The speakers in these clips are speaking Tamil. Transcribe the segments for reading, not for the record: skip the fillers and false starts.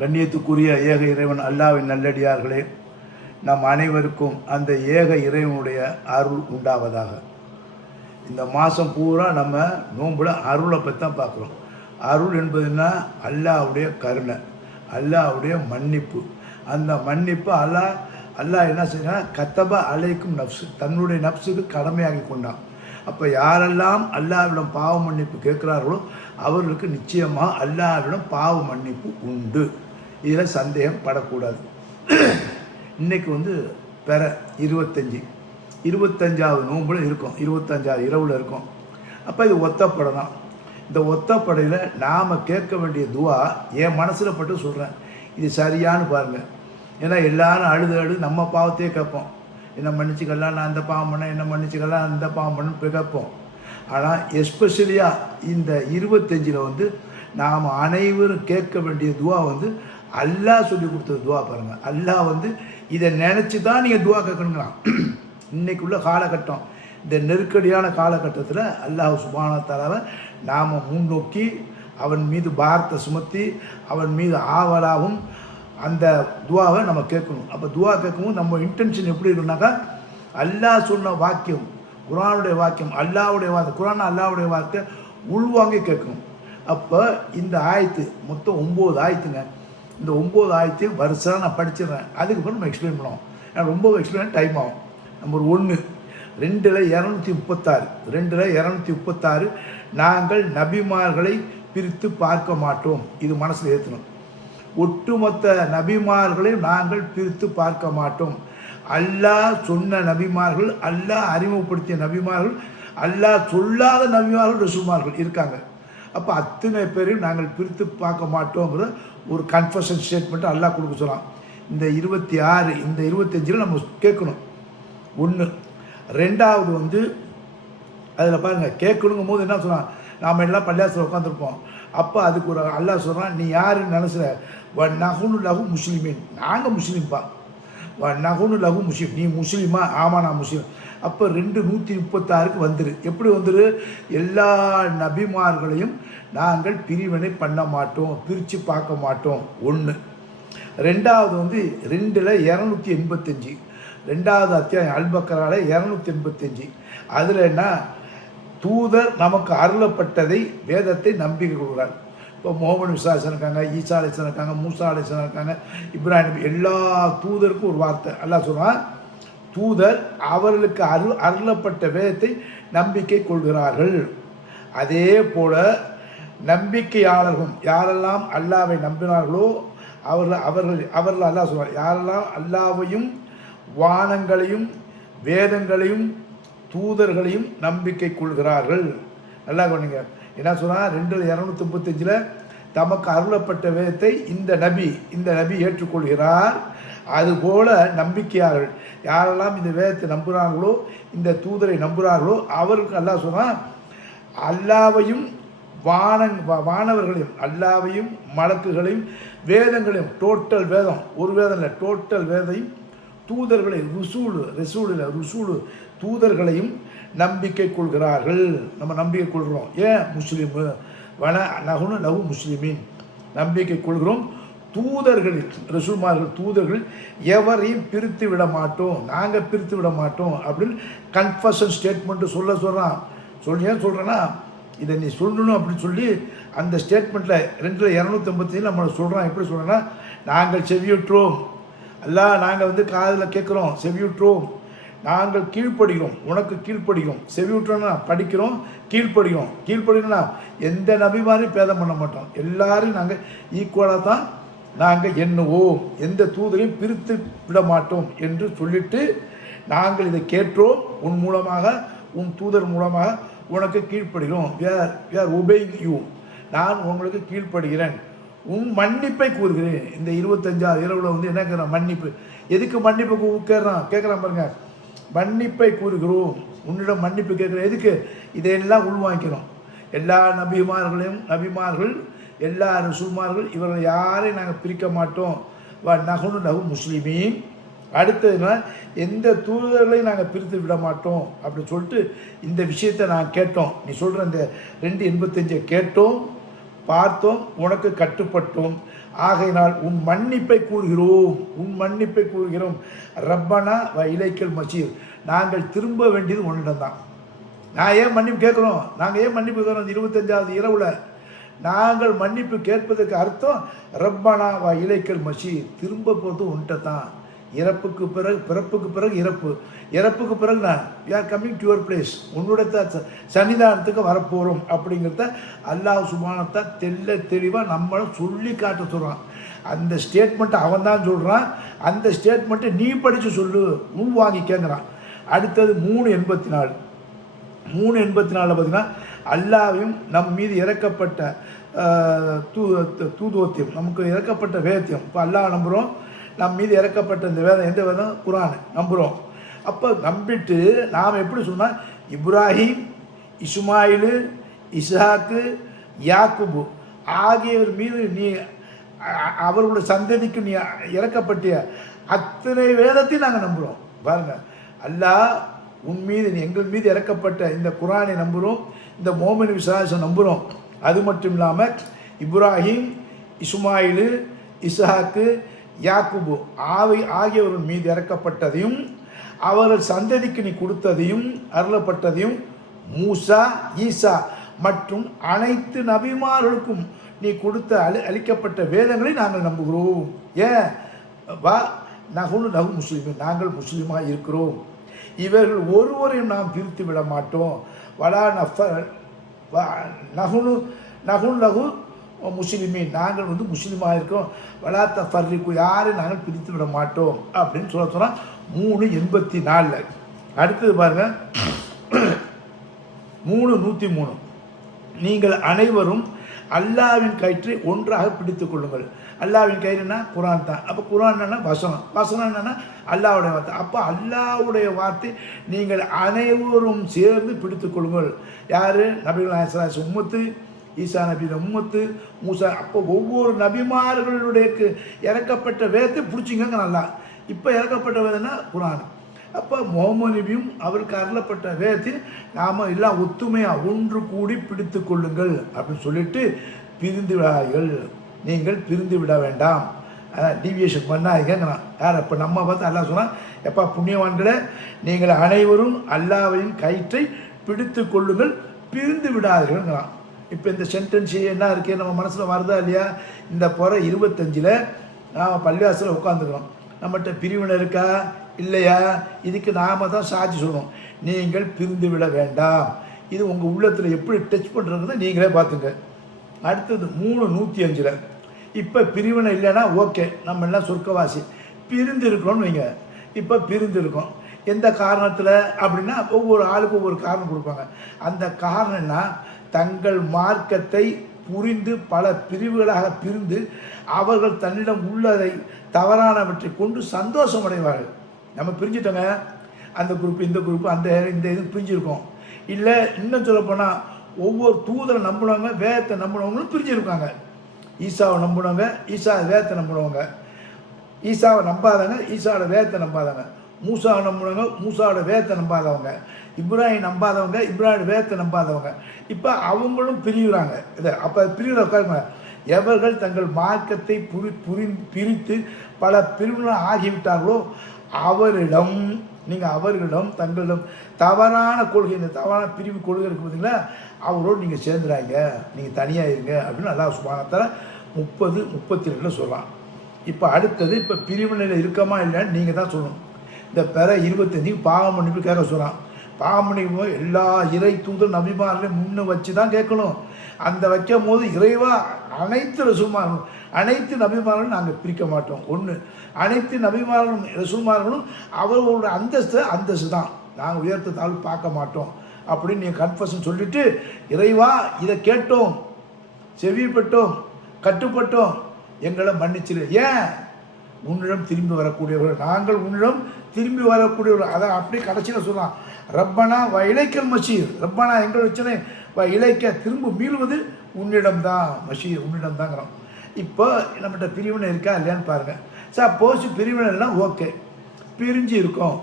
கண்ணியத்துக்குரிய ஏக இறைவன் அல்லாஹ்வின் நல்லடியார்களே, நம் அனைவருக்கும் அந்த ஏக இறைவனுடைய அருள் உண்டாவதாக. இந்த மாதம் பூரா நம்ம நோம்பில் அருளை பற்றி தான் பார்க்குறோம். அருள் என்பதுன்னா அல்லாஹ்வுடைய கருணை, அல்லாஹ்வுடைய மன்னிப்பு. அந்த மன்னிப்பு அல்லாஹ் என்ன செய்யறான், கத்தப அலைக்கும் நப்சு, தன்னுடைய நப்சுக்கு கடமையாகி கொண்டான். அப்போ யாரெல்லாம் அல்லாஹ்விடம் பாவ மன்னிப்பு கேட்குறார்களோ அவர்களுக்கு நிச்சயமாக அல்லாஹ்விடம் பாவ மன்னிப்பு உண்டு. இதில் சந்தேகம் படக்கூடாது. இன்றைக்கி பெற 25வது நோம்பில் இருக்கும், 25வது இரவில் இருக்கும். அப்போ இது ஒத்தப்படை தான். இந்த ஒத்தப்படையில் நாம் கேட்க வேண்டிய துவா என் மனசில் பட்டு சொல்கிறேன், இது சரியானு பாருங்கள். ஏன்னா எல்லாரும் அழுது நம்ம பாவத்தையே கேட்போம். என்ன மன்னிச்சுக்கலாம், நான் அந்த பாவம் பண்ணேன், என்ன மன்னிச்சுக்கலாம், அந்த பாவம் பண்ணு கேட்போம். ஆனால் எஸ்பெஷலியாக இந்த 25ல் நாம் அனைவரும் கேட்க வேண்டிய துவா அல்லாஹ் சொல்லி கொடுத்தது துவா பாருங்கள். அல்லாஹ் இதை நினச்சி தான் நீங்கள் துவா கேட்கணுங்களாம். இன்றைக்குள்ள காலகட்டம், இந்த நெருக்கடியான காலகட்டத்தில் அல்லாஹ் சுப்ஹானஹு வ தஆலாவை நாம் முன்னோக்கி அவன் மீது பாரத்தை சுமத்தி அவன் மீது ஆவலாகவும் அந்த துவாவை நம்ம கேட்கணும். அப்போ துவா கேட்கும்போது நம்ம இன்டென்ஷன் எப்படி இருக்குன்னாக்கா, அல்லாஹ் சொன்ன வாக்கியம், குர்ஆனுடைய வாக்கியம், அல்லாஹ்வுடைய வார்த்தை, குர்ஆன் அல்லாஹ்வுடைய வார்த்தை உள்வாங்கி கேட்கணும். அப்போ இந்த ஆயத்து மொத்தம் 9 ஆயத்துங்க. இந்த 9 ஆயத்தையும் வருஷம் நான் படிச்சிடுறேன். அதுக்கப்புறம் நம்ம எக்ஸ்பிளைன் பண்ணுவோம். ஏன்னா ரொம்ப எக்ஸ்பிளைன் டைம் ஆகும். நம்பர் 1, 2:236 நாங்கள் நபிமார்களை பிரித்து பார்க்க மாட்டோம். இது மனசில் ஏற்றணும். ஒட்டுமொத்த நபிமார்களை நாங்கள் பிரித்து பார்க்க மாட்டோம். அல்லாஹ் சொன்ன நபிமார்கள், அல்லாஹ் அறிமுகப்படுத்திய நபிமார்கள், அல்லாஹ் சொல்லாத நபிமார்கள், ரசூல்மார்கள் இருக்காங்க. அப்போ அத்தனை பேரையும் நாங்கள் பிரித்து பார்க்க மாட்டோங்கிற ஒரு கன்ஃபஷன் ஸ்டேட்மெண்ட்டு அல்லாஹ் கொடுக்க சொல்லலாம். இந்த 26 இந்த 25ல் நம்ம கேட்கணும். 1. 2வது அதில் பாருங்கள், கேட்கணுங்கும் போது என்ன சொன்னான், நாம் எல்லாம் பள்ளியாசத்தில் உட்காந்துருப்போம். அப்போ அதுக்கு ஒரு அல்லாஹ் சொல்கிறான், நீ யாருன்னு நினச்சிற, நகுனு லகு முஸ்லீமின், நாங்கள் முஸ்லீம்ப்பா. நகுனு லகு முஸ்லீம், நீ முஸ்லீமா? ஆமாம் நான் முஸ்லீம். அப்போ 2:136 வந்துரு. எப்படி வந்துரு? எல்லா நபிமார்களையும் நாங்கள் பிரிவினை பண்ண மாட்டோம், பிரித்து பார்க்க மாட்டோம். 1. 2வது 2:285 2வது அத்தியாயம் அல்-பக்ரால 285. அதில் என்ன, தூதர் நமக்கு அருளப்பட்டதை வேதத்தை நம்பிக்கை கொள்கிறார். இப்போ முகமது விசாசன் இருக்காங்க, ஈசா அலைஹிஸ்ஸலாம் இருக்காங்க, மூசா அலைஹிஸ்ஸலாம் இருக்காங்க, இப்ராஹிம், எல்லா தூதருக்கும் ஒரு வார்த்தை அல்லாஹ் சொல்கிறான், தூதர் அவர்களுக்கு அருளப்பட்ட வேதத்தை நம்பிக்கை கொள்கிறார்கள். அதே போல் நம்பிக்கையாளர்களும் யாரெல்லாம் அல்லாவை நம்பினார்களோ அவர்கள் அல்லாஹ் சொல்கிறார், யாரெல்லாம் அல்லாவையும் வானங்களையும் வேதங்களையும் தூதர்களையும் நம்பிக்கை கொள்கிறார்கள். நல்லா கவனிங்க, என்ன சொன்னால் 2:235 தமக்கு அருளப்பட்ட வேதத்தை இந்த நபி ஏற்றுக்கொள்கிறார். அதுபோல் நம்பிக்கையாளர்கள் யாரெல்லாம் இந்த வேதத்தை நம்புகிறார்களோ, இந்த தூதரை நம்புகிறார்களோ அவருக்கு அல்லாஹ் சொன்னால், அல்லாவையும் வானவர்களையும், அல்லாவையும் மலக்குகளையும் வேதங்களையும், டோட்டல் வேதம், ஒரு வேதம் இல்லை, டோட்டல் வேதையும், தூதர்களை ருசூலு தூதர்களையும் நம்பிக்கை கொள்கிறார்கள். நம்ம நம்பிக்கை கொள்கிறோம். ஏன்? முஸ்லீம் நகுனு லகு முஸ்லிமின், நம்பிக்கை கொள்கிறோம். தூதர்களில் ரசூல்மார்கள், தூதர்கள் எவரையும் பிரித்து விட மாட்டோம், நாங்கள் பிரித்து விட மாட்டோம் அப்படின்னு கன்ஃபஷன் ஸ்டேட்மெண்ட்டு சொல்கிறான். ஏன் சொல்கிறேன்னா, இதை நீ சொல்லணும் அப்படின்னு சொல்லி அந்த ஸ்டேட்மெண்ட்டில் 2:285 நம்ம சொல்கிறான். எப்படி சொல்கிறேன்னா, நாங்கள் செவியுற்றோம், அல்லாஹ் நாங்கள் காதில் கேட்குறோம், செவியுற்றோம், நாங்கள் கீழ்ப்படுகிறோம், உனக்கு கீழ்ப்படுகிறோம். செவியுற்றோன்னா படிக்கிறோம், கீழ்ப்படுகிறோம்னா எந்த நபிமாரையும் பேதம் பண்ண மாட்டோம், எல்லாரையும் நாங்கள் ஈக்குவலாக தான் நாங்கள் எண்ணுவோம், எந்த தூதரையும் பிரித்து விட மாட்டோம் என்று சொல்லிட்டு, நாங்கள் இதை கேட்டோம், உன் மூலமாக, உன் தூதர் மூலமாக உனக்கு கீழ்ப்படுகிறோம். we are obeying you, நான் உங்களுக்கு கீழ்ப்படுகிறேன், உன் மன்னிப்பை கூறுகிறேன். இந்த 25வது இரவில் என்ன கேட்குறான்? மன்னிப்பு. எதுக்கு மன்னிப்பு கேட்குறான் பாருங்க, மன்னிப்பை கூறுகிறோம், உன்னிடம் மன்னிப்பு கேட்குறோம். எதுக்கு? இதையெல்லாம் உள்வாங்கிக்கிறோம். எல்லா நபிமார்கள், எல்லா ரசூல்மார்கள், இவர்கள் யாரையும் நாங்கள் பிரிக்க மாட்டோம். நகுனு லகு முஸ்லிமீன். அடுத்ததுனா எந்த தூதர்களையும் நாங்கள் பிரித்து விட மாட்டோம் அப்படின்னு சொல்லிட்டு இந்த விஷயத்தை நான் கேட்டோம். நீ சொல்கிற இந்த 2:85 கேட்டோம், பார்த்தோம், உனக்கு கட்டுப்பட்டோம். ஆகையினால் உன் மன்னிப்பை கூறுகிறோம் ரப்பனா வ இலைக்கல் மசீர், நாங்கள் திரும்ப வேண்டியது உன்னிடம் தான். நான் ஏன் மன்னிப்பு கேட்குறோம், நாங்கள் ஏன் மன்னிப்பு கேட்குறோம்? 25வது இரவில் நாங்கள் மன்னிப்பு கேட்பதற்கு அர்த்தம் ரப்பனா வ இலைக்கல் மசீர், திரும்ப போகிறது உன்கிட்ட தான். பிறப்புக்கு பிறகு இறப்புக்கு பிறகு நான் we are coming to your place, உன்னோட சன்னிதானத்துக்கு வரப்போகிறோம் அப்படிங்கிறத அல்லாஹ் சுப்ஹானஹு தெளிவாக நம்மளை சொல்லி காட்ட சொல்கிறான். அந்த ஸ்டேட்மெண்ட்டை அவன் தான் சொல்கிறான், அந்த ஸ்டேட்மெண்ட்டை நீ படித்து சொல்லு, உள்வாங்கி கேட்குறான். அடுத்தது 384 பார்த்தீங்கன்னா அல்லாஹ்வையும் நம் மீது இறக்கப்பட்ட தூதுவத்தியம், நமக்கு இறக்கப்பட்ட வேதத்தியம். இப்போ அல்லாஹ் நம்புகிறோம், நம் மீது இறக்கப்பட்ட இந்த வேதம், எந்த வேதம்? குர்ஆன் நம்புகிறோம். அப்போ நம்பிட்டு நாம் எப்படி சொன்னால் இப்ராஹிம், இஸ்மாயில், இஸ்ஹாக்கு, யாக்கூபு ஆகியோர் மீது நீ அவர்களுடைய சந்ததிக்கு நீ இறக்கப்பட்டிய அத்தனை வேதத்தையும் நாங்கள் நம்புகிறோம். பாருங்கள், அல்லாஹ் உன் மீது எங்கள் மீது இறக்கப்பட்ட இந்த குர்ஆனை நம்புகிறோம், இந்த மோமின் விசுவாசம் நம்புகிறோம். அது மட்டும் இல்லாமல் இப்ராஹிம், இஸ்மாயில், இஸ்ஹாக்கு, யாக்கூபு ஆகியவர்கள் மீது இறக்கப்பட்டதையும் அவர்கள் சந்ததிக்கு நீ கொடுத்ததையும் அருளப்பட்டதையும் மூசா, ஈசா மற்றும் அனைத்து நபிமார்களுக்கும் நீ கொடுத்த அளிக்கப்பட்ட வேதங்களை நாங்கள் நம்புகிறோம். ஏன் வா நகு முஸ்லீம், நாங்கள் முஸ்லீமாக இருக்கிறோம். இவர்கள் ஒருவரையும் நாம் பிரித்து விட மாட்டோம். வலா நகுன் லகு முஸ்லிமீன், நாங்கள் முஸ்லீமாக இருக்கோம். வலா தஃபர்ரிகு, யாரையும் நாங்கள் பிரித்து விட மாட்டோம் அப்படின்னு சொன்னால் 384. அடுத்தது பாருங்கள் 303, நீங்கள் அனைவரும் அல்லாஹ்வின் கயிற்றை ஒன்றாக பிடித்து கொள்ளுங்கள். அல்லாஹ்வின் கயிறுனா குர்ஆன் தான். அப்போ குர்ஆன் என்னன்னா வசனம் என்னன்னா அல்லாஹ்வுடைய வார்த்தை. அப்போ அல்லாஹ்வுடைய வார்த்தை நீங்கள் அனைவரும் சேர்ந்து பிடித்து கொள்ளுங்கள். யார்? நபிகள் நாயகம் உம்மத்து, ஈசா நபியோட உம்மத்து, மூசா. அப்போ ஒவ்வொரு நபிமார்களுடைய இறக்கப்பட்ட வேதத்தை பிடிச்சிங்க நல்லா. இப்போ இறக்கப்பட்ட வேதம்னா குர்ஆன். அப்போ முகமது நபியும் அவருக்கு அருளப்பட்ட வேதத்தில் நாம் எல்லாம் ஒத்துமையாக ஒன்று கூடி பிடித்து கொள்ளுங்கள் அப்படின்னு சொல்லிட்டு பிரிந்து விடாதீர்கள், நீங்கள் பிரிந்து விட வேண்டாம், டீவியேஷன் பண்ணாதீங்கிறான். யார்? அப்போ நம்ம பார்த்து அல்லாஹ் சொன்னால், எப்பா புண்ணியவான்களை நீங்கள் அனைவரும் அல்லாஹ்வின் கயிற்றை பிடித்து கொள்ளுங்கள், பிரிந்து விடாதீர்கள்ங்கிறான். இப்போ இந்த சென்டென்ஸ் என்ன இருக்குது நம்ம மனசில் வருதா இல்லையா? இந்த புற 25 நாம் பள்ளிவாசலில் உட்காந்துக்கிறோம். நம்மகிட்ட பிரிவினை இருக்கா இல்லையா? இதுக்கு நாம் தான் சாட்சி சொல்லணும். நீங்கள் பிரிந்து விட வேண்டாம். இது உங்கள் உள்ளத்தில் எப்படி டச் பண்ணுறதுன்னு நீங்களே பார்த்துங்க. அடுத்தது 305, இப்போ பிரிவினை இல்லைன்னா ஓகே, நம்ம எல்லாம் சொர்க்கவாசி. பிரிந்து இருக்கிறோன்னு வைங்க. இப்போ பிரிந்து இருக்கோம் எந்த காரணத்தில் அப்படின்னா ஒவ்வொரு ஆளுக்கும் ஒவ்வொரு காரணம் கொடுப்பாங்க. அந்த காரணம்னா தங்கள் மார்க்கத்தை புரிந்து பல பிரிவுகளாக பிரிந்து அவர்கள் தன்னிடம் உள்ளதை தவறானவற்றை கொண்டு சந்தோஷம் அடைவார்கள். நம்ம பிரிஞ்சிட்டோங்க, அந்த குரூப் இந்த குரூப் அந்த இது பிரிஞ்சிருக்கோம். இல்லை இன்னும் சொல்லப்போனால் ஒவ்வொரு தூதரை நம்பினவங்க வேதத்தை நம்பினவங்களும் பிரிஞ்சிருக்காங்க. ஈசாவை நம்பினவங்க ஈசா வேதத்தை நம்பினவங்க, ஈசாவை நம்பாதவங்க ஈசாவோட வேதத்தை நம்பாதவங்க, மூசாவை நம்பினவங்க மூசாவோட வேதத்தை நம்பாதவங்க, இப்ராஹிம் நம்பாதவங்க இப்ராஹிம் வேதத்தை நம்பாதவங்க. இப்போ அவங்களும் பிரிவுறாங்க. இதை அப்போ பிரிவுற உட்காருங்க. எவர்கள் தங்கள் மார்க்கத்தை பிரித்து பல பிரிவுகள் ஆகிவிட்டார்களோ அவர்களிடம் தங்களிடம் தவறான கொள்கை, இந்த தவறான பிரிவு கொள்கை இருக்குது பார்த்தீங்களா, அவரோடு நீங்கள் சேர்ந்துறாங்க, நீங்கள் தனியாக இருங்க அப்படின்னு அல்லாஹ் சுப்ஹானஹு வ தஆலா 30-32 சொல்லலாம். இப்போ அடுத்தது, இப்போ பிரிவினையில் இருக்கமா இல்லைன்னு நீங்கள் தான் சொல்லணும். இந்த பிற 25 பாவம் மன்னிப்பு கேட்க சொல்கிறான். பாவம் மன்னிப்பு எல்லா இறை தூதர் நபிமார்களையும் முன்ன வச்சு தான் கேட்கணும். அந்த வைக்கும் போது இறைவா அனைத்து ரசூல்மார்களும் அனைத்து நபிமார்களும் நாங்கள் பிரிக்க மாட்டோம். ஒன்று, அனைத்து நபிமார்களும் ரசூல்மார்களும் அவர்களோட அந்தஸ்து தான், நாங்கள் உயர்த்த தாழ்வு பார்க்க மாட்டோம் அப்படின்னு நீங்கள் கன்ஃபர்ஷன் சொல்லிவிட்டு, இறைவா இதை கேட்டோம், செவிப்பட்டோம், கட்டுப்பட்டோம், எங்களை மன்னிச்சிரு. ஏன்? உன்னிடம் திரும்பி வரக்கூடியவர்கள், நாங்கள் உன்னிடம் திரும்பி வரக்கூடியவர்கள். அதை அப்படியே கடைசியில் சொல்லலாம், ரப்பனா வ இலைக்கல் மஷீர், ரப்பனா எங்கள் வச்சனே வ இலைக்க, திரும்ப மீள்வது உன்னிடம் தான், மஷீர் உன்னிடம் தாங்கிறோம். இப்போ நம்மகிட்ட பிரிவினை இருக்கா இல்லையான்னு பாருங்கள். சப்போஸ் பிரிவினைலாம் ஓகே, பிரிஞ்சு இருக்கோம்,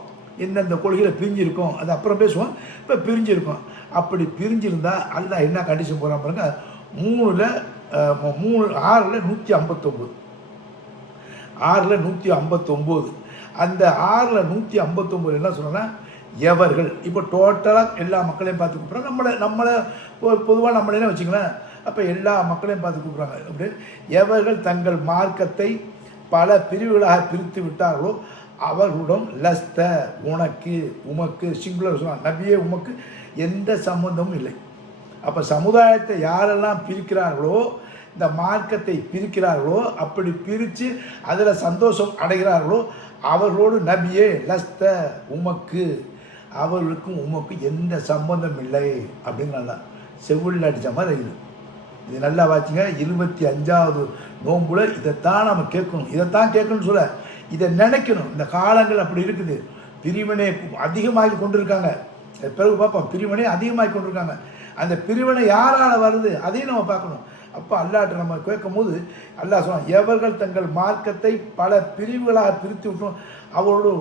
எந்தெந்த கொள்கையில் பிரிஞ்சு இருக்கோம் அது அப்புறம் பேசுவோம். இப்போ பிரிஞ்சு இருக்கோம். அப்படி பிரிஞ்சிருந்தால் அல்லாஹ் என்ன கண்டிஷன் போகிறான் பாருங்கள். 3 6 159 6ல் 159. அந்த 6ல் 159 என்ன சொல்கிறேன்னா, எவர்கள் இப்போ டோட்டலாக எல்லா மக்களையும் பார்த்து கூப்பிட்றாங்க. நம்மளை பொதுவாக நம்மளே வச்சுங்களேன். அப்போ எல்லா மக்களையும் பார்த்து கூப்பிட்றாங்க. அப்படி எவர்கள் தங்கள் மார்க்கத்தை பல பிரிவுகளாக பிரித்து விட்டார்களோ அவர்களுடன் லஸ்த, உனக்கு, உமக்கு, சிங்குலர் சொல்லுவாங்க, நபியே உமக்கு எந்த சம்பந்தமும் இல்லை. அப்போ சமுதாயத்தை யாரெல்லாம் பிரிக்கிறார்களோ, இந்த மார்க்கத்தை பிரிக்கிறார்களோ, அப்படி பிரித்து அதில் சந்தோஷம் அடைகிறார்களோ அவர்களோடு நபியே லஸ்த, உமக்கு, அவர்களுக்கும் உமக்கு எந்த சம்பந்தம் இல்லை அப்படின்னு நல்லா செவ்வில் அடித்த மாதிரி இருக்குது. இது நல்லா வாச்சிங்க. 25வது நோன்புல இதைத்தான் நம்ம கேட்கணும். இதைத்தான் கேட்கணும்னு சொல்ல, இதை நினைக்கணும். இந்த காலங்கள் அப்படி இருக்குது. பிரிவினை அதிகமாகி கொண்டிருக்காங்க. பிறகு பார்ப்போம், பிரிவினை அதிகமாகி கொண்டிருக்காங்க. அந்த பிரிவினை யாரால் வருது அதையும் நம்ம பார்க்கணும். அப்போ அல்லாட்ட நம்ம கேட்கும் போது அல்லாஹ் சொல்லுவான், எவர்கள் தங்கள் மார்க்கத்தை பல பிரிவுகளாக பிரித்து விட்டோம் அவரோடு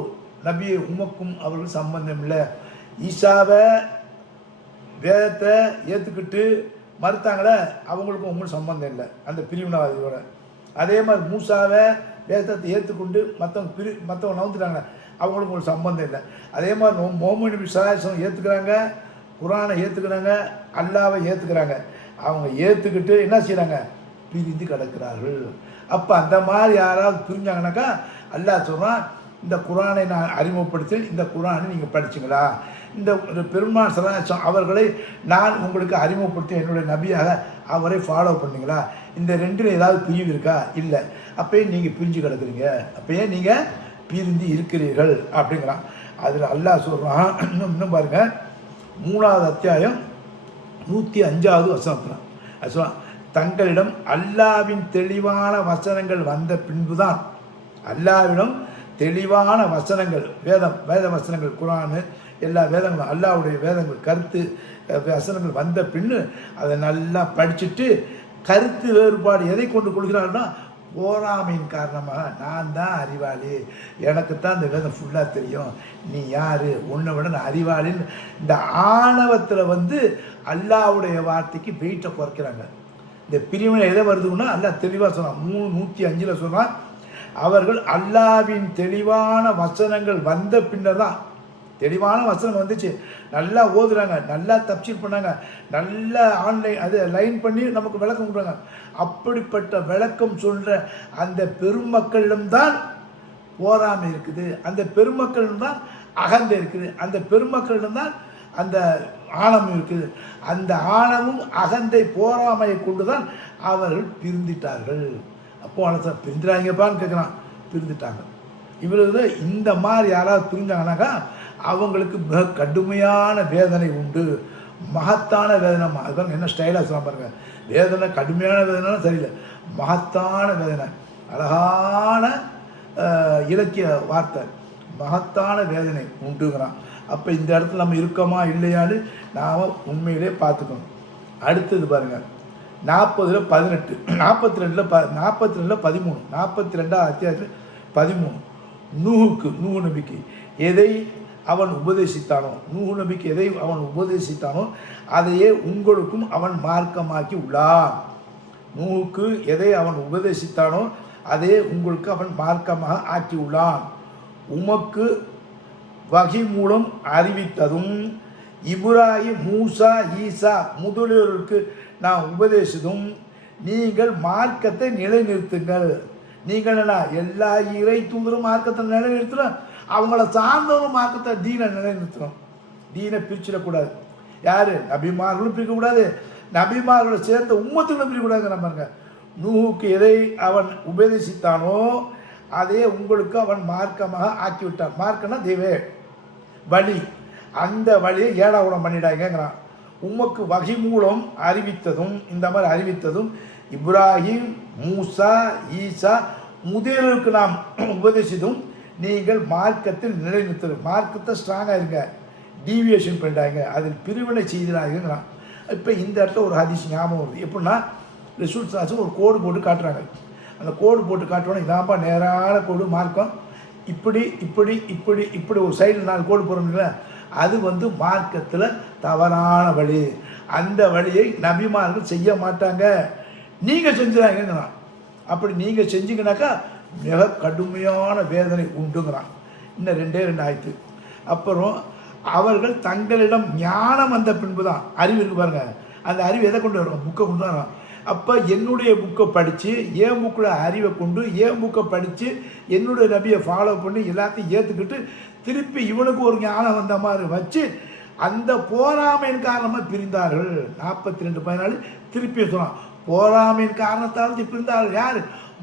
நபியை உமக்கும் அவர்கள் சம்பந்தம் இல்லை. ஈசாவை வேதத்தை ஏற்றுக்கிட்டு மறுத்தாங்களே அவங்களுக்கும் உங்களுக்கு சம்பந்தம் இல்லை அந்த பிரிவினவாதியோட. அதே மாதிரி மூசாவை வேதத்தை ஏற்றுக்கொண்டு மற்றவங்க நவுந்துட்டாங்க, அவங்களுக்கு ஒரு சம்பந்தம் இல்லை. அதே மாதிரி முஹம்மது நபி ஸல்லல்லாஹு ஏற்றுக்கிறாங்க, குரானை ஏற்றுக்கிறாங்க, அல்லாவை ஏற்றுக்கிறாங்க. அவங்க ஏற்றுக்கிட்டு என்ன செய்கிறாங்க, பிரிந்து கிடக்கிறார்கள். அப்போ அந்த மாதிரி யாராவது பிரிஞ்சாங்கனாக்கா அல்லாஹ் சொல்கிறான், இந்த குரானை நான் அறிமுகப்படுத்தி இந்த குரானை நீங்கள் படிச்சிங்களா, இந்த பெருமாள் ஸல்லல்லாஹு அவர்களை நான் உங்களுக்கு அறிமுகப்படுத்தி என்னுடைய நபியாக அவரை ஃபாலோ பண்ணிங்களா, இந்த ரெண்டில் ஏதாவது பிரிவு இருக்கா, இல்லை, அப்போயே நீங்கள் பிரிஞ்சு கிடக்குறீங்க, அப்போயே நீங்கள் பிரிந்து இருக்கிறீர்கள் அப்படிங்கிறான். அதில் அல்லாஹ் சொல்கிறான், இன்னும் பாருங்கள், 3வது அத்தியாயம் 105வது வசனம். அது சொல்கிறான், தங்களிடம் அல்லாவின் தெளிவான வசனங்கள் வந்த பின்புதான், அல்லாவிடம் தெளிவான வசனங்கள், வேத வசனங்கள், குரானு எல்லா வேதங்களும் அல்லாவுடைய வேதங்கள் கருத்து வசனங்கள் வந்த பின்னு அதை நல்லா படிச்சுட்டு கருத்து வேறுபாடு எதை கொண்டு கொள்கிறார்கள்னா போராமையின் காரணமாக நான் தான் அறிவாளி, எனக்கு தான் இந்த வேதம் ஃபுல்லாக தெரியும், நீ யார், உன்னை விட நான் அறிவாளின்னு இந்த ஆணவத்தில் அல்லாவுடைய வார்த்தைக்கு வெயிட்டை குறைக்கிறாங்க. இந்த பிரிவினை எதை வருதுன்னா அல்லாஹ் தெளிவாக சொன்னான். 105 சொன்னான், அவர்கள் அல்லாவின் தெளிவான வசனங்கள் வந்த பின்னர் தான், தெளிவான வசனம் வந்துச்சு, நல்லா ஓதுறாங்க, நல்லா தப்சீர் பண்ணாங்க, நல்லா ஆன்லைன் அது லைன் பண்ணி நமக்கு விளக்கம் கொடுறாங்க. அப்படிப்பட்ட விளக்கம் சொல்கிற அந்த பெருமக்களிடம்தான் போராமை இருக்குது, அந்த பெருமக்களிடம்தான் அகந்தை இருக்குது, அந்த பெருமக்களிடம்தான் அந்த ஆணவம் இருக்குது. அந்த ஆணவம் அகந்தை போராமையை கொண்டு தான் அவர்கள் பிரிந்துட்டார்கள். அப்போ சார் பிரிந்துடாங்கப்பான்னு கேட்குறான், பிரிந்துட்டாங்க. இவருக்கு இந்த மாதிரி யாராவது பிரிஞ்சாங்கனாக்கா அவங்களுக்கு மிக கடுமையான வேதனை உண்டு, மகத்தான வேதனை. அது என்ன ஸ்டைலாக சொல்ல பாருங்க, வேதனை கடுமையான வேதனை சரியில்லை, மகத்தான வேதனை, அழகான இலக்கிய வார்த்தை, மகத்தான வேதனை உண்டுங்கிறான். அப்போ இந்த இடத்துல நம்ம இருக்கோமா இல்லையான்னு நாம் உண்மையிலே பார்த்துக்கணும். அடுத்தது பாருங்கள், 40ல் 18, 42ல் 13, 42வது அத்தியாயத்தில் 13, நூஹு நபிக்கு எதை அவன் உபதேசித்தானோ, நூஹு நபிக்கு எதை அவன் உபதேசித்தானோ அதையே உங்களுக்கும் அவன் மார்க்கமாக்கி உள்ளான். நூஹுக்கு எதை அவன் உபதேசித்தானோ அதையே உங்களுக்கு அவன் மார்க்கமாக ஆக்கி உள்ளான். உமக்கு வகி மூலம் அறிவித்ததும் இப்ராஹிம், மூசா, ஈசா முதலியோருக்கு நான் உபதேசித்தும் நீங்கள் மார்க்கத்தை நிலைநிறுத்துங்கள். நீங்கள் என்ன எல்லா இறை தூதரும் மார்க்கத்தை நிலைநிறுத்தணும், அவங்கள சார்ந்தவரும் மார்க்கத்தை தீனை நிலைநிறுத்தணும். தீனை பிரிச்சிடக்கூடாது. யார் நபிமார்களும் பிரிக்கக்கூடாது, நபிமார்களை சேர்ந்த உம்மத்துகளும் பிரிக்கக்கூடாது. நம்புங்க, நூஹுக்கு எதை அவன் உபதேசித்தானோ அதே உங்களுக்கு அவன் மார்க்கமாக ஆக்கிவிட்டான். மார்க்கம்னா தெய்வே வழி, அந்த வழியை ஏடாகுடம் பண்ணிடாங்கிறான். உமக்கு வகி மூலம் அறிவித்ததும், இந்த மாதிரி அறிவித்ததும் இப்ராஹிம், மூசா, ஈசா முதலியோருக்கு நாம் உபதேசித்தும் நீங்கள் மார்க்கத்தில் நிலைநிறுத்தது, மார்க்கத்தை ஸ்ட்ராங்காக இருங்க, டீவியேஷன் பண்ணிட்டாங்க, அதில் பிரிவினை செய்கிறாங்கிறான். இப்போ இந்த இடத்துல ஒரு ஹதீஸ் ஞாபகம் வருது. எப்படின்னா ரிசூல் சாஸும் ஒரு கோடு போட்டு காட்டுறாங்க. அந்த கோடு போட்டு காட்டுவோன்னா இதான்ப்பா நேரான கோடு மார்க்கம், இப்படி இப்படி இப்படி இப்படி ஒரு சைடில் 4 கோடு போகிறோம்ல, அது மார்க்கத்தில் தவறான வழி, அந்த வழியை நபிமார்கள் செய்ய மாட்டாங்க, நீங்கள் செஞ்சுறாங்கிறான். அப்படி நீங்கள் செஞ்சீங்கன்னாக்கா மிக கடுமையான வேதனை உண்டுங்கிறான். இன்னும் 2 ஆயிடுத்து. அப்புறம் அவர்கள் தங்களிடம் ஞானம் வந்த பின்பு தான், அறிவு இருக்கு பாருங்க, அந்த அறிவு எதை கொண்டு வரும்? புக்கை கொண்டு வரும். அப்போ என்னுடைய புக்கை படித்து, என் புக்கில் அறிவை கொண்டு, என் புக்கை படித்து, என்னுடைய நபியை ஃபாலோ பண்ணி எல்லாத்தையும் ஏற்றுக்கிட்டு திருப்பி இவனுக்கு ஒரு ஞானம் வந்த மாதிரி வச்சு அந்த போராமையின் காரணமாக பிரிந்தார்கள். 42:14 திருப்பி சொன்னான், போராமையின் காரணத்தால் பிரிந்தார்கள். யார்?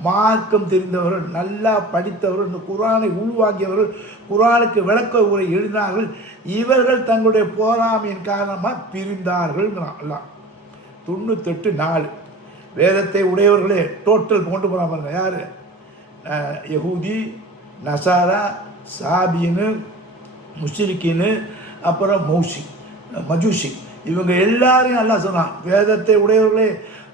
மார்க்கம் தெரிந்தவர்கள், நல்லா படித்தவர்கள், இந்த குரானை உள்வாங்கியவர்கள், குரானுக்கு விளக்க உரை எழுதினார்கள். இவர்கள் தங்களுடைய போராமையின் காரணமாக பிரிந்தார்கள்ங்கிறான். எல்லாம் 98:4 வேதத்தை உடையவர்களே டோட்டல் கொண்டு போகிறாங்க. யார்? யஹூதி, நசாரா, சாபின்னு, முஷ்ரிக்கின்னு, அப்புறம் மஜூசி, இவங்க எல்லாரையும் நல்லா சொன்னான். வேதத்தை உடையவர்களே,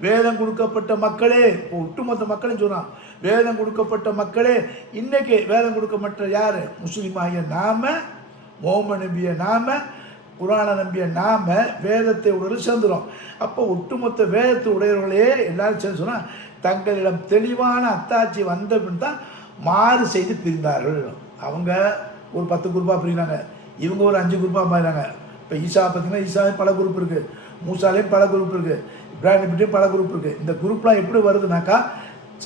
வேதம் கொடுக்கப்பட்ட மக்களே, ஒட்டுமொத்த மக்களையும் சொன்னான். வேதம் கொடுக்கப்பட்ட மக்களே, இன்னைக்கு வேதம் கொடுக்கப்பட்ட யார்? முஸ்லீமாகிய நாம, முஹம்மது நபியை நாம, குரானை நம்பிய நாம வேதத்தை உடையவர்கள் சேர்ந்துடும். அப்போ ஒட்டுமொத்த வேதத்தை உடையவர்களே எல்லாரும் சேர்ந்து சொன்னால் தங்களிடம் தெளிவான அத்தாட்சி வந்த பின் தான் மாறு செய்து பிரிந்தார்கள். அவங்க ஒரு 10 குரூப்பாக பிரிகிறாங்க, இவங்க ஒரு 5 குரூப்பாக மாறினாங்க. இப்போ ஈசா பார்த்தீங்கன்னா ஈசாலையும் பல குரூப் இருக்குது, மூசாலையும் பல குரூப் இருக்குது, இப்ராஹிம் பல குரூப் இருக்குது. இந்த குரூப்லாம் எப்படி வருதுனாக்கா,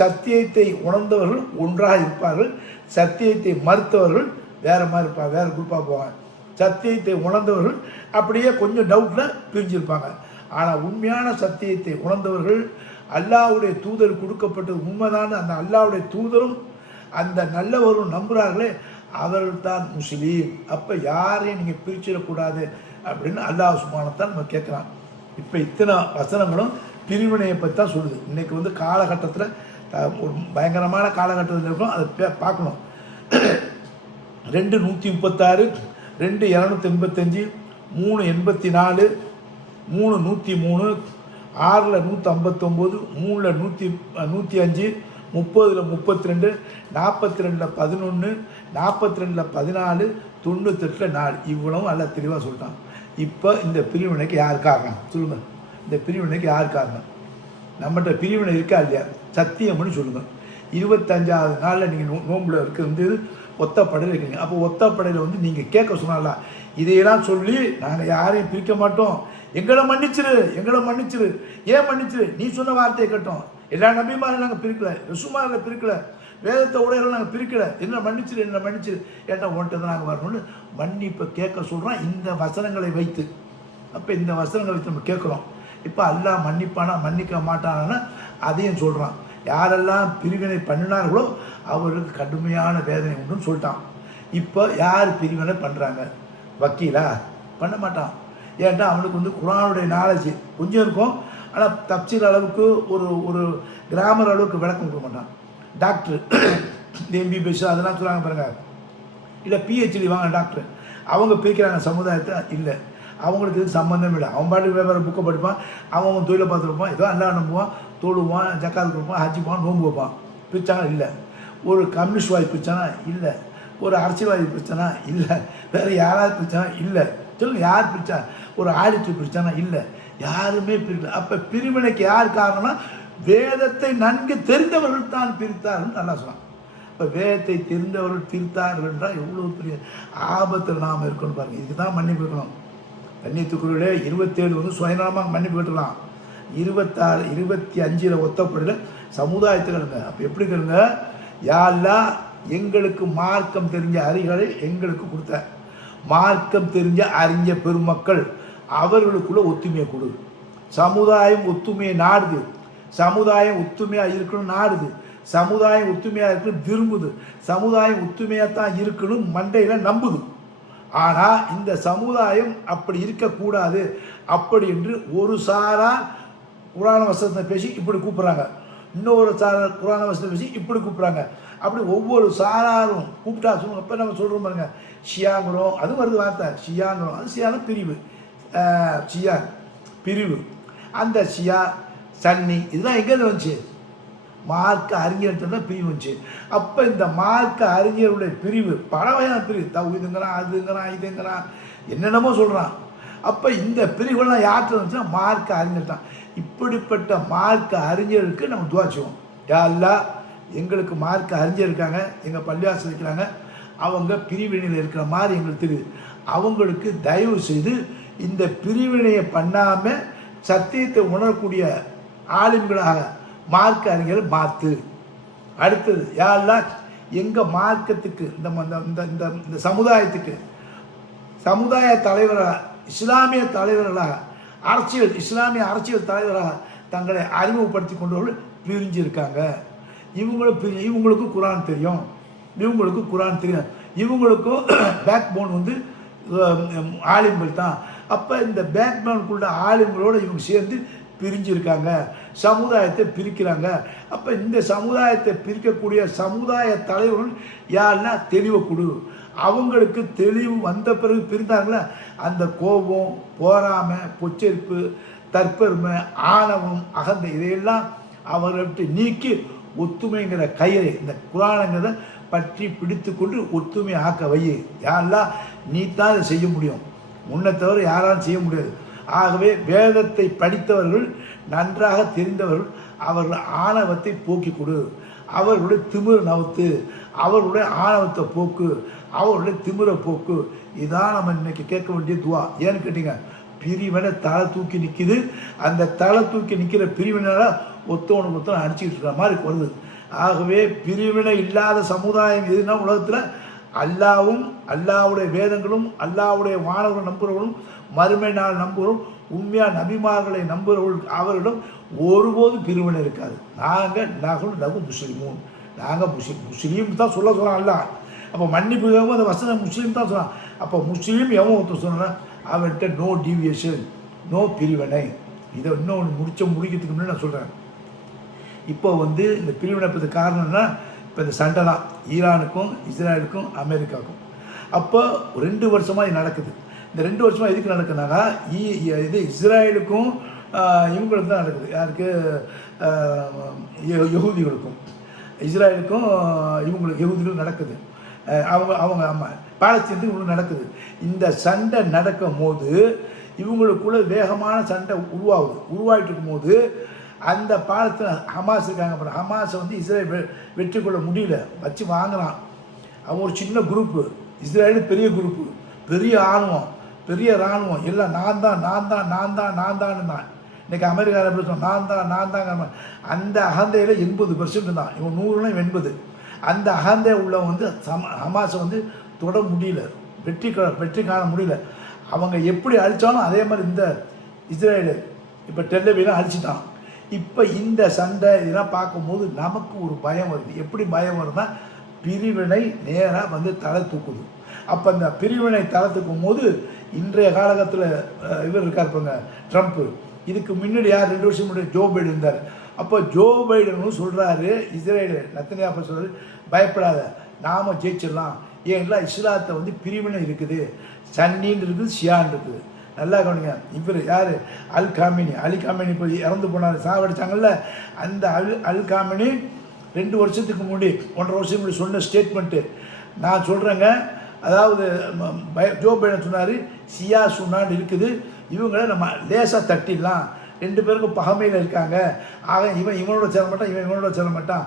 சத்தியத்தை உணர்ந்தவர்கள் ஒன்றாக இருப்பார்கள், சத்தியத்தை மறுத்தவர்கள் வேறு மாதிரி இருப்பாங்க, வேறு குரூப்பாக போவாங்க. சத்தியத்தை உணர்ந்தவர்கள் அப்படியே கொஞ்சம் டவுட்டில் பிரிஞ்சிருப்பாங்க. ஆனால் உண்மையான சத்தியத்தை உணர்ந்தவர்கள், அல்லாஹ்வுடைய தூதர் கொடுக்கப்பட்டது உண்மைதான், அந்த அல்லாஹ்வுடைய தூதரும் அந்த நல்லவரும் நம்புகிறார்களே, அவர்கள் தான் முஸ்லீம். அப்போ யாரையும் நீங்கள் பிரிச்சிடக்கூடாது அப்படின்னு அல்லாஹ் சுப்ஹானஹு நம்ம கேட்குறான். இப்போ இத்தனை வசனங்களும் பிரிவினையை பற்றி தான் சொல்லுது. இன்றைக்கி வந்து காலகட்டத்தில் ஒரு பயங்கரமான காலகட்டத்தில் இருக்கும், அதை பார்க்கணும். 2:136, 2:285, 3:84, 3:103, 6:159, 3:105, 30:32, 42:11, 42:14, 98:4 இவ்வளவும் நல்லா தெளிவாக சொல்லிட்டான். இப்போ இந்த பிரிவினைக்கு யார் காரணம் சொல்லுங்கள்? இந்த பிரிவினைக்கு யார் காரணம்? நம்மகிட்ட பிரிவினை இருக்கா இல்லையா? சத்தியம்னு சொல்லுங்கள். 25ஆவது நாளில் நீங்கள் நோம்பில் இருக்கிறது ஒத்தப்படையில் இருக்கிறீங்க. அப்போ ஒத்தப்படையில் வந்து நீங்கள் கேட்க சொன்னால, இதையெல்லாம் சொல்லி நாங்கள் யாரையும் பிரிக்க மாட்டோம், எங்களை மன்னிச்சிரு, எங்களை மன்னிச்சிரு. ஏன் மன்னிச்சிரு? நீ சொன்ன வார்த்தையை கேட்டோம். எல்லா நபிமாரையும் நாங்கள் பிரிக்கலை, ரசூமாரை பிரிக்கலை, வேதத்தை உடையவர்கள் நாங்கள் பிரிக்கலை, என்ன மன்னிச்சிரு, என்ன மன்னிச்சிரு, ஏன்டா உன்ட்டு தான் நாங்கள் வரணும்னு மன்னிப்பை கேட்க சொல்கிறோம் இந்த வசனங்களை வைத்து. அப்போ இந்த வசனங்களை வைத்து நம்ம கேட்குறோம். இப்போ அல்லாஹ் மன்னிப்பானா மன்னிக்க மாட்டானா அதையும் சொல்கிறான். யாரெல்லாம் பிரிவினை பண்ணினார்களோ அவர்களுக்கு கடுமையான வேதனை உண்டுன்னு சொல்லிட்டான். இப்போ யார் பிரிவினை பண்ணுறாங்க? வக்கீலா? பண்ண மாட்டான். ஏன்டா அவனுக்கு வந்து குர்ஆனுடைய நாலேஜ் கொஞ்சம் இருக்கும், ஆனால் தப்சீர் அளவுக்கு ஒரு கிராமர் அளவுக்கு விளக்கம் கொடுக்க மாட்டான். டாக்டர் இந்த எம்பிபிஎஸ் அதெல்லாம் சொல்கிறாங்க பாருங்க, இல்லை பிஹெச்டி வாங்க டாக்டர், அவங்க பிரிக்கிறாங்க சமுதாயத்தை. இல்லை, அவங்களுக்கு இது சம்மந்தம் இல்லை. அவன் பாட்டுக்கு வேறு புக்கை படிப்பான், அவன் தொழிலை பார்த்துருப்பான், ஏதோ அல்லா நம்புவான், தொழுவான், ஜக்காத்து கொடுப்பான், ஹஜ்ஜி போவான், நோம்பு வைப்பான். பிரிச்சானா? இல்லை. ஒரு கம்யூனிஸ்ட் வாதி பிரிச்சானா? இல்லை. ஒரு அரசியல்வாதி பிரிச்சானா? இல்லை. வேறு யாராவது பிரிச்சானா? இல்லை. சொல்லுங்கள், யார் பிரித்தா? ஒரு ஆடிட்டர் பிரித்தானா? இல்லை. யாருமே பிரிக்கல. அப்போ பிரிவினைக்கு யார் காரணம்னா வேதத்தை நன்கு தெரிந்தவர்கள் தான் பிரித்தார்கள் நல்லா சொன்னான். இப்போ வேதத்தை தெரிந்தவர்கள் பிரித்தார்கள் என்றால் எவ்வளோ பெரிய ஆபத்தில் நாம் இருக்கணும் பாருங்கள். இதுக்கு தான் மன்னிப்பு இருக்கணும். கண்ணியத்துக்குள்ளே 27 வந்து சுயநலமாக மன்னிப்பு கட்டலாம். 26, 25 ஒத்தப்படையில் சமுதாயத்தில் இருங்க. அப்போ எப்படி இருங்க? யாரெல்லாம் எங்களுக்கு மார்க்கம் தெரிஞ்ச அறிகளை எங்களுக்கு கொடுத்த மார்க்கம் தெரிஞ்ச அறிஞ்ச பெருமக்கள் அவர்களுக்குள்ள ஒத்துமையை கொடு. சமுதாயம் ஒத்துமையை நாடுது, சமுதாயம் ஒத்துமையாக இருக்கணும் நாடுது, சமுதாயம் ஒத்துமையாக இருக்கணும் விரும்புது, சமுதாயம் ஒத்துமையாக தான் இருக்கணும் மண்டையில் நம்புது. ஆனால் இந்த சமுதாயம் அப்படி இருக்கக்கூடாது அப்படி என்று ஒரு சாரார் குர்ஆன வசனத்தை பேசி இப்படி கூப்பிட்றாங்க, இன்னொரு சாரார் குர்ஆன வசனத்தை பேசி இப்படி கூப்பிட்றாங்க. அப்படி ஒவ்வொரு சாராரும் கூப்பிட்டா சொல்லுங்க. இப்போ நம்ம சொல்கிறோம் பாருங்க, ஷியாங்கிறோம், அது வருது வார்த்தை, ஷியாங்கிறோம், அது ஷியான பிரிவு, ஷியா பிரிவு. அந்த ஷியா சன்னி இதெல்லாம் எங்கேருந்து வந்துச்சு? மார்க்க அறிஞர்கிட்ட தான் பிரிவு வந்துச்சு. அப்போ இந்த மார்க்க அறிஞருடைய பிரிவு பல வகையான பிரிவு, தௌஹீதுங்கிறான், அதுங்கிறான், இதுங்கிறான், என்னென்னமோ சொல்கிறான். அப்போ இந்த பிரிவுகள்லாம் யார்கிட்ட வந்துச்சுன்னா மார்க்க அறிஞர் தான். இப்படிப்பட்ட மார்க்க அறிஞருக்கு நம்ம துவா செய்வோம். யா அல்லாஹ் எங்களுக்கு மார்க்க அறிஞர் இருக்காங்க, எங்கள் பள்ளிவாசல் இருக்கிறாங்க, அவங்க பிரிவினையில் இருக்கிற மாதிரி எங்களுக்கு தெரியுது. அவங்களுக்கு தயவு செய்து இந்த பிரிவினையை பண்ணாமல் சத்தியத்தை உணரக்கூடிய ஆளுங்களாக மார்க்க அறிஞர்கள் மாற்று. அடுத்தது யாரெல்லாம் எங்கள் மார்க்கத்துக்கு இந்த சமுதாயத்துக்கு சமுதாய தலைவராக, இஸ்லாமிய தலைவர்களாக, இஸ்லாமிய அரசியல் தலைவராக தங்களை அறிமுகப்படுத்தி கொண்டவர்கள் பிரிஞ்சிருக்காங்க. இவங்களுக்கும் குரான் தெரியும், இவங்களுக்கும் பேக் போன் வந்து ஆலிம்கள் தான். அப்போ இந்த பேக் போனுக்குள்ள ஆலிம்களோடு இவங்க சேர்ந்து பிரிஞ்சிருக்காங்க, சமுதாயத்தை பிரிக்கிறாங்க. அப்போ இந்த சமுதாயத்தை பிரிக்கக்கூடிய சமுதாய தலைவர்கள் யாருன்னா தெளிவை கொடு. அவங்களுக்கு தெளிவு வந்த பிறகு பிரிந்தாங்களே, அந்த கோபம், போராமை, பொச்சரிப்பு, தற்பெருமை, ஆணவம், அகந்தை இதையெல்லாம் அவர்களை விட்டு நீக்கி ஒத்துமைங்கிற கயிறை இந்த குரானுங்கிறத பற்றி பிடித்து கொண்டு ஒத்துமை ஆக்க வை. யாரெல்லாம் நீ தான் இதை செய்ய முடியும், உன்னை தவிர யாராலும் செய்ய முடியாது. ஆகவே வேதத்தை படித்தவர்கள், நன்றாக தெரிந்தவர்கள், அவர்கள் ஆணவத்தை போக்கி கொடு, அவர்களுடைய திமிர நவுத்து, அவர்களுடைய ஆணவத்தை போக்கு, அவர்களுடைய திமிர போக்கு. இதான் நம்ம இன்னைக்கு கேட்க வேண்டிய துவா. ஏன்னு கேட்டீங்க, பிரிவினை தலை தூக்கி நிற்கிது. அந்த தலை தூக்கி நிற்கிற பிரிவினால் ஒத்தவனுக்கு ஒத்தவன் அடிச்சுக்கிட்டு இருக்கிற மாதிரி வருது. ஆகவே பிரிவினை இல்லாத சமுதாயம் எதுனா உலகத்தில் அல்லாவும், அல்லாவுடைய வேதங்களும், அல்லாவுடைய வானவர்கள் நம்புகிறவர்களும், மறுமை நாள் நம்புகிறோம், உண்மையாக நபிமார்களை நம்புகிறவர்கள், அவர்களிடம் ஒருபோதும் பிரிவினை இருக்காது. நாங்கள் முஸ்லீமும், நாங்கள் முஸ்லீம் தான் சொல்கிறான் அல்ல. அப்போ மன்னிப்பு அந்த வசனம் முஸ்லீம் தான் சொல்கிறான். அப்போ முஸ்லீம் எவன் ஒருத்தர் சொன்னான், அவன்கிட்ட நோ டீவியேஷன், நோ பிரிவினை. இதை இன்னும் முடிக்கிறதுக்கு முன்னாடி நான் சொல்கிறேன். இப்போ வந்து இந்த பிரிவினை காரணம்னா இப்போ இந்த சண்டை தான் ஈரானுக்கும் இஸ்ரேலுக்கும் அமெரிக்காவுக்கும். அப்போ 2 வருஷமாக இது நடக்குது. இந்த 2 வருஷமாக எதுக்கு நடக்குதுனாக்கா, இது இஸ்ரேலுக்கும் இவங்களுக்கு தான் நடக்குது. யாருக்கு? யகூதிகளுக்கும், இஸ்ரேலுக்கும் இவங்களுக்கு யகூதிகளும் நடக்குது. அவங்க ஆமாம் பாலஸ்தீனத்துக்கு இவங்களுக்கு நடக்குது. இந்த சண்டை நடக்கும் போது இவங்களுக்குள்ள வேகமான சண்டை உருவாகிட்டு இருக்கும்போது அந்த பாலத்தில் ஹமாஸ் இருக்காங்க. அப்புறம் ஹமாஸை வந்து இஸ்ரேல் வெற்றி கொள்ள முடியல, வச்சு வாங்கினான். அவன் ஒரு சின்ன குரூப்பு, இஸ்ரேலு பெரிய குரூப்பு, பெரிய இராணுவம் எல்லாம் நான் தான். இன்றைக்கி அமெரிக்காவில் எப்படி சொன்னால் நான் தாங்க. அந்த அகந்தையில் 80% தான், இவன் 100னா 80. அந்த அகந்தை உள்ள வந்து ஹமாஸை வந்து தொட முடியல, வெற்றி காண முடியல. அவங்க எப்படி அழித்தாலும் அதே மாதிரி இந்த இஸ்ரேலு இப்போ டெல்லவிலாம் அழிச்சிட்டான். இப்போ இந்த சண்டை இதெல்லாம் பார்க்கும்போது நமக்கு ஒரு பயம் வருது. எப்படி பயம் வருதுன்னா, பிரிவினை நேராக வந்து தலை தூக்குது. அப்போ அந்த பிரிவினை தலை தூக்கும் போது இன்றைய காலகட்டத்தில் இவர் இருக்கார் பாருங்க, ட்ரம்ப்பு. இதுக்கு முன்னாடி யார் 2 வருஷம் முன்னாடி ஜோ பைடன் இருந்தார். அப்போ ஜோ பைடனும் சொல்கிறாரு, இஸ்ரேலு நெத்தன்யாஹு சொல்கிறாரு, பயப்படாத, நாம் ஜெயிச்சிடலாம். ஏன்னா இஸ்லாத்தை வந்து பிரிவினை இருக்குது, சன்னின்னு இருக்குது, ஷியான் இருக்குது. நல்லா கவனிங்க. இவர் யார்? அலி காமினி போய் இறந்து போனார், சாவடிச்சாங்கல்ல. அந்த அல் காமினி 2 வருஷத்துக்கு முன்னாடி 1.5 வருஷம் முன்னாடி சொன்ன ஸ்டேட்மெண்ட்டு நான் சொல்கிறேங்க. அதாவது ஜோ பைடன் சொன்னார், ஷியா சுன்னான்னு இருக்குது, இவங்கள நம்ம லேசாக தட்டிடலாம், 2 பேருக்கும் பகமையில் இருக்காங்க, ஆக இவனோட சேர மாட்டான், இவனோட சேர மாட்டான்,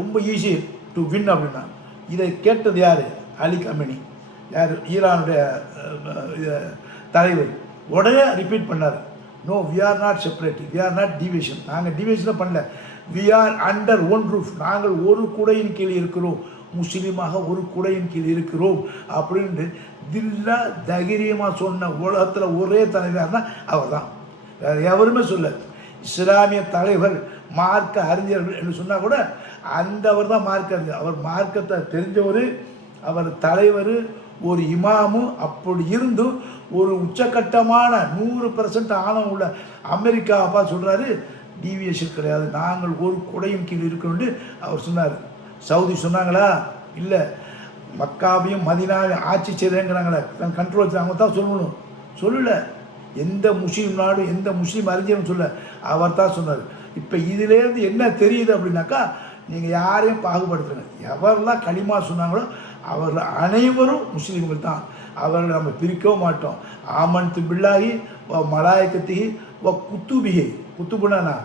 ரொம்ப ஈஸி டு வின் அப்படின்னா. இதை கேட்டது யார்? அலி காமினி, யார்? ஈரானுடைய தலைவர். உடனே ரிப்பீட் பண்ணார், no we are not separate, we are not division, நாங்கள் டிவிஷன் பண்ணல, we are under one roof, நாங்கள் ஒரு குடையின் கீழ் இருக்கிறோம், முஸ்லீமாக ஒரு குடையின் கீழ் இருக்கிறோம் அப்படின்னு தில்லா தைரியமாக சொன்ன உலகத்தில் ஒரே தலைவர்னா அவர் தான், வேறு எவருமே சொல்ல. இஸ்லாமிய தலைவர், மார்க்க அறிஞர்கள் என்று சொன்னால் கூட அவர் தான் மார்க்க அறிஞர். அவர் மார்க்கத்தை தெரிஞ்சவர், அவர் தலைவர், ஒரு இமாமு. அப்படி இருந்தும் ஒரு உச்சக்கட்டமான 100% ஆணவம் உள்ள அமெரிக்கா அப்பா சொல்கிறாரு, டீவியேஷன் கிடையாது, நாங்கள் ஒரு குடையின் கீழ் இருக்கணும்னு அவர் சொன்னார். சவுதி சொன்னாங்களா? இல்லை. மக்காவையும் மதினாவையும் ஆட்சி செய்கிறேங்கிறாங்களே, கண்ட்ரோல் அவங்க தான் சொல்லணும், சொல்லலை. எந்த முஸ்லீம் நாடு, எந்த முஸ்லீம் அறிஞரும் சொல்ல, அவர் தான் சொன்னார். இப்போ இதிலேருந்து என்ன தெரியுது அப்படின்னாக்கா, நீங்கள் யாரையும் பாகுபடுத்துங்க, எவரெல்லாம் களிமா சொன்னாங்களோ அவர்கள் அனைவரும் முஸ்லீம்கள் தான், அவர்களை நம்ம பிரிக்கவும் மாட்டோம். ஆமன்து பில்லாஹி வ மலாய்கத்திஹி வ குத்துபிஹி, குத்துபுனா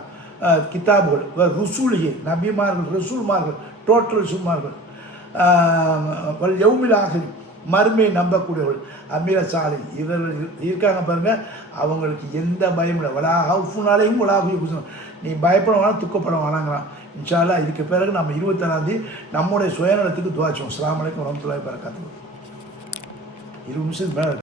கிதாபுகள், வ ருசூலிஹி, நபிமார்கள், ரசூல்மார்கள், டோட்டல் சும்மார்கள், யௌமில் ஆகிரி மறுமையை நம்பக்கூடியவர்கள், அமீர சாலை இவர்கள் இருக்காங்க பாருங்கள். அவங்களுக்கு எந்த பயமும் இல்லை. வலாஹுனாலேயும் வலாஹு நீ பயப்பட வேணாம், துக்கப்பட வேணாங்கிறான். இன்ஷா அல்லாஹ் இதுக்கு பிறகு நம்ம 26ஆம் நம்முடைய சுயநலத்துக்கு துவா செய்வோம். அஸ்ஸலாமு அலைக்கும் வரஹ்மத்துல்லாஹி வபரகாத்துஹு. 20 நிமிஷத்துக்கு மேலே